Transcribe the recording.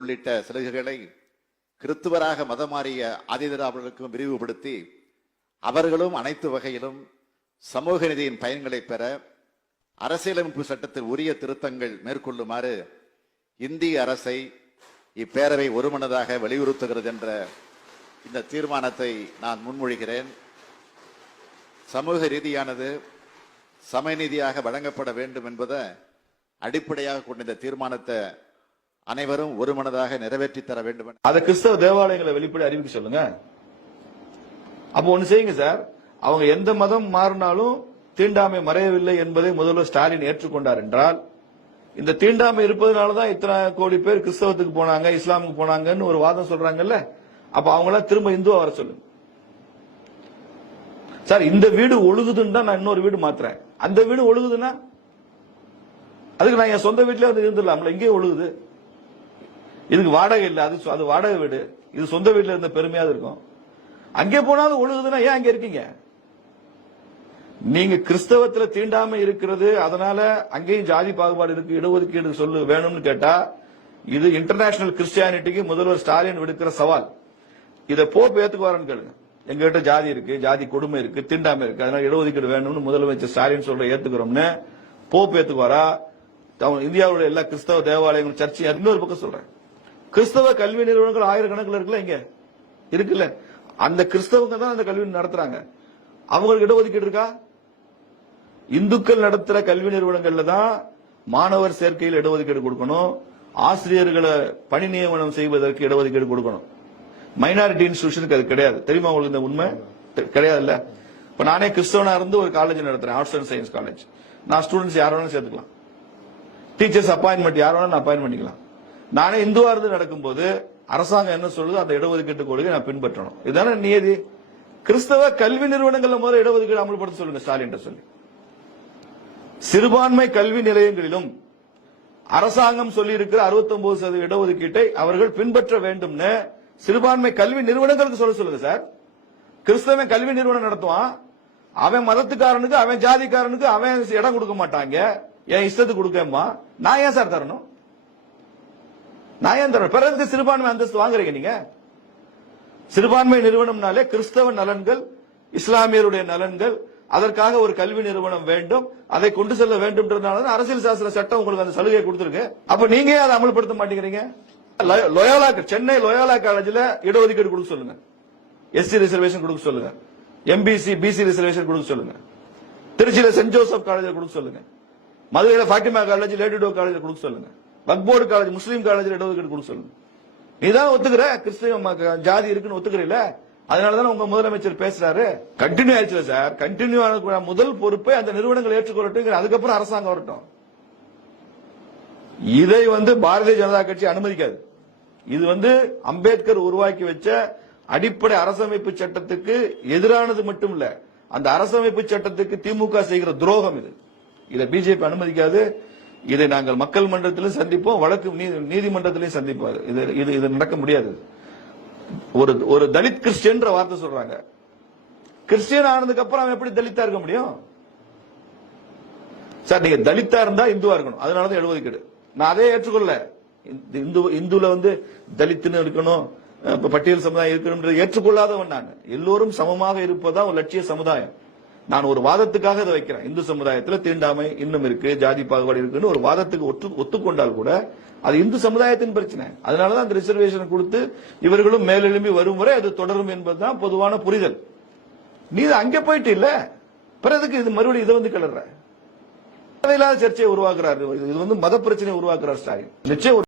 உள்ளிட்ட சலுகைகளை கிறிஸ்துவராக மதம் மாறிய ஆதிதிராவிடருக்கும் விரிவுபடுத்தி அவர்களும் அனைத்து வகையிலும் சமூக நீதியின் பயன்களை பெற அரசியலமைப்பு சட்டத்தில் உரிய திருத்தங்கள் மேற்கொள்ளுமாறு இந்திய அரசை இப்பேரவை ஒருமனதாக வலியுறுத்துகிறது என்ற இந்த தீர்மானத்தை நான் முன்மொழிகிறேன். சமூக ரீதியானது சமநீதியாக வழங்கப்பட வேண்டும் என்பதை அடிப்படையாக கொண்ட இந்த தீர்மானத்தை அனைவரும் ஒருமனதாக நிறைவேற்றி தர வேண்டும். அதை கிறிஸ்தவ தேவாலயங்களை வெளிப்படை அறிவிக்க சொல்லுங்க. அப்ப ஒண்ணு செய்யுங்க சார், அவங்க எந்த மதம் மாறினாலும் தீண்டாமை மறையவில்லை என்பதை முதல்வர் ஸ்டாலின் ஏற்றுக்கொண்டார் என்றால், இந்த தீண்டாமை இருப்பதனாலதான் இத்தனை கோடி பேர் கிறிஸ்தவத்துக்கு போனாங்க, இஸ்லாமுக்கு போனாங்கன்னு ஒரு வாதம் சொல்றாங்கல்ல, அப்ப அவங்கள திரும்ப இந்துவா வர சொல்லுங்க சார். இந்த வீடு ஒழுகுதுன்னு நான் இன்னொரு வீடு மாத்துறேன், அந்த வீடு ஒழுகுதுன்னா அதுக்கு நான் என் சொந்த வீட்டிலே வந்து இருந்துடலாம்ல. இங்கே ஒழுகுது, இதுக்கு வாடகை இல்லை, அது வாடகை வீடு, இது சொந்த வீட்டில் இருந்த பெருமையாக இருக்கும். அங்கே போனாலும் ஒழுகுதுன்னா ஏன் அங்க இருக்கீங்க? நீங்க கிறிஸ்தவத்துல தீண்டாமை இருக்கிறது, அதனால அங்கேயும் ஜாதி பாகுபாடு இருக்கு, இடஒதுக்கீடு சொல்லு வேணும்னு கேட்டா, இது இன்டர்நேஷனல் கிறிஸ்டியானிட்டிக்கு முதல்வர் ஸ்டாலின் விடுக்கிற சவால். இதை போப் ஏத்துக்குவாரன்னு கேளுங்க. எங்ககிட்ட ஜாதி இருக்கு, ஜாதி கொடுமை இருக்கு, தீண்டாமை இருக்கு, அதனால இடஒதுக்கீடு வேணும்னு முதலமைச்சர் ஸ்டாலின் சொல்ற ஏத்துக்கிறோம்னு போப் ஏத்துக்குவாரா? இந்தியாவுடைய எல்லா கிறிஸ்தவ தேவாலயங்களும் சர்ச்சை. இன்னொரு பக்கம் சொல்றேன், கிறிஸ்தவ கல்வி நிறுவனங்கள் ஆயிரக்கணக்கில் இருக்குல்ல, இங்க இருக்குல்ல, அந்த கிறிஸ்தவங்க தான் அந்த கல்வி நடத்துறாங்க. அவங்களுக்கு இடஒதுக்கீடு இருக்கா? இந்துக்கள் நடத்துற கல்வி நிறுவனங்கள்ல தான் மாணவர் சேர்க்கையில் இடஒதுக்கீடு கொடுக்கணும், ஆசிரியர்களை பணி நியமனம் செய்வதற்கு இடஒதுக்கீடு கொடுக்கணும். மைனாரிட்டி இன்ஸ்டிடியூஷனுக்கு அது கிடையாது. தெரியுமா உங்களுக்கு இந்த உண்மை? கிடையாது இல்ல. இப்ப நானே கிறிஸ்தவனா இருந்து ஒரு காலேஜ் நடத்துறேன், ஆர்ட்ஸ் அண்ட் சயின்ஸ் காலேஜ். நான் ஸ்டூடெண்ட்ஸ் யார வேணாலும் சேர்த்துக்கலாம், டீச்சர்ஸ் அப்பாயின்மெண்ட் யார வேணாலும் அப்பாயின் பண்ணிக்கலாம். நானே இந்துவா இருந்து நடக்கும்போது அரசாங்கம் என்ன சொல்லுது அந்த இடஒதுக்கீட்டு கொள்கை நான் பின்பற்றணும். இதுதானே நியதி. கிறிஸ்தவ கல்வி நிறுவனங்கள்ல முதல்ல இடஒதுக்கீடு அமல்படுத்த சொல்லுங்க ஸ்டாலின் சொல்லி. சிறுபான்மை கல்வி நிலையங்களிலும் அரசாங்கம் சொல்லி இருக்கிற 69% இடஒதுக்கீட்டை அவர்கள் பின்பற்ற வேண்டும். சிறுபான்மை கல்வி நிறுவனங்களுக்கு சொல்லுங்க சார். கிறிஸ்தவன் கல்வி நிறுவனம் நடத்துவான், அவன் மதத்துக்காரனுக்கு, அவன் ஜாதிக்காரனுக்கு அவன் இடம் கொடுக்க மாட்டாங்க, என் இஷ்டத்துக்கு கொடுக்கமா, நான் ஏன் சார் தரணும்? நான் ஏன் தரணும்? பிறகு சிறுபான்மை அந்தஸ்து வாங்குறீங்க நீங்க. சிறுபான்மை நிறுவனம்னாலே கிறிஸ்தவ நலன்கள், இஸ்லாமியருடைய நலன்கள், அதற்காக ஒரு கல்வி நிறுவனம் வேண்டும், அதை கொண்டு செல்ல வேண்டும். அரசியல் சாஸ்திர சட்டம் உங்களுக்கு அந்த சலுகை கொடுத்திருக்கு. அப்ப நீங்க அதை அமல்படுத்த மாட்டேங்கிறீங்க. லோயோலா, சென்னை லோயோலா காலேஜில் இடஒதுக்கீடு கொடுக்க சொல்லுங்க, எஸ்சி ரிசர்வேஷன் கொடுக்க சொல்லுங்க, எம்பிசி பிசி ரிசர்வேஷன் கொடுக்க சொல்லுங்க, திருச்சியில சென்ட் ஜோசப் காலேஜில் கொடுக்க சொல்லுங்க, மதுரையில பாத்திமா காலேஜ், லேடிடோ காலேஜில் கொடுக்க சொல்லுங்க, வக்போர்டு காலேஜ், முஸ்லீம் காலேஜில் இடஒதுக்கீடு கொடுக்க சொல்லுங்க. நீதான் ஒத்துக்கிற கிறிஸ்தவ ஜாதி இருக்குன்னு ஒத்துக்கிறீல, அதனாலதான் உங்க முதலமைச்சர் பேசுறாரு. கண்டினியூ ஆயிடுச்சு சார். கண்டினியூ ஆன முதல் பொறுப்பை அந்த நிறுவனங்கள் ஏற்றுக்கொள்ளட்டும், அதுக்கப்புறம் அரசாங்கம் வரட்டும். இதை பாரதிய ஜனதா கட்சி அனுமதிக்காது. இது அம்பேத்கர் உருவாக்கி வச்ச அடிப்படை அரசமைப்பு சட்டத்துக்கு எதிரானது மட்டும் இல்ல, அந்த அரசமைப்பு சட்டத்துக்கு திமுக செய்கிற துரோகம் இது. இதை பிஜேபி அனுமதிக்காது. இதை நாங்கள் மக்கள் மன்றத்திலும் சந்திப்போம், வழக்கு நீதிமன்றத்திலையும் சந்திப்போம். இது நடக்க முடியாது. ஒரு தலித் கிறிஸ்டியன் வார்த்தை சொல்றாங்க. கிறிஸ்டியன் ஆனதுக்கு அப்புறம் அவன் எப்படி தலித்தா இருக்க முடியும் சார்? நீங்க தலித்தா இருந்தா இந்துவா இருக்கணும், அதனாலதான் இடஒதுக்கீடு. நான் அதே ஏற்றுக்கொள்ள. இந்துல தலித்துன்னு இருக்கணும், பட்டியல் சமுதாயம் இருக்கணும் ஏற்றுக்கொள்ளாதவன் நான். எல்லோரும் சமமாக இருப்பதா ஒரு லட்சிய சமுதாயம். நான் ஒரு வாதத்துக்காக இதை வைக்கிறேன். இந்து சமுதாயத்தில் தீண்டாமை இன்னும் இருக்கு, ஜாதி பாகுபாடு இருக்குன்னு ஒரு வாதத்துக்கு ஒத்துக்கொண்டால் கூட அது இந்து சமுதாயத்தின் பிரச்சனை. அதனாலதான் அந்த ரிசர்வேஷன் கொடுத்து இவர்களும் மேலெழும்பி வரும் வரை அது தொடரும் என்பதுதான் பொதுவான புரிதல். நீ அங்கே போயிட்டு இல்ல, பிறகு இது மறுபடியும் இதை கிளற தேவையில்லாத சர்ச்சையை உருவாக்குறாரு. இது மத பிரச்சனையை உருவாக்குறார் ஸ்டாலின். நிச்சயம்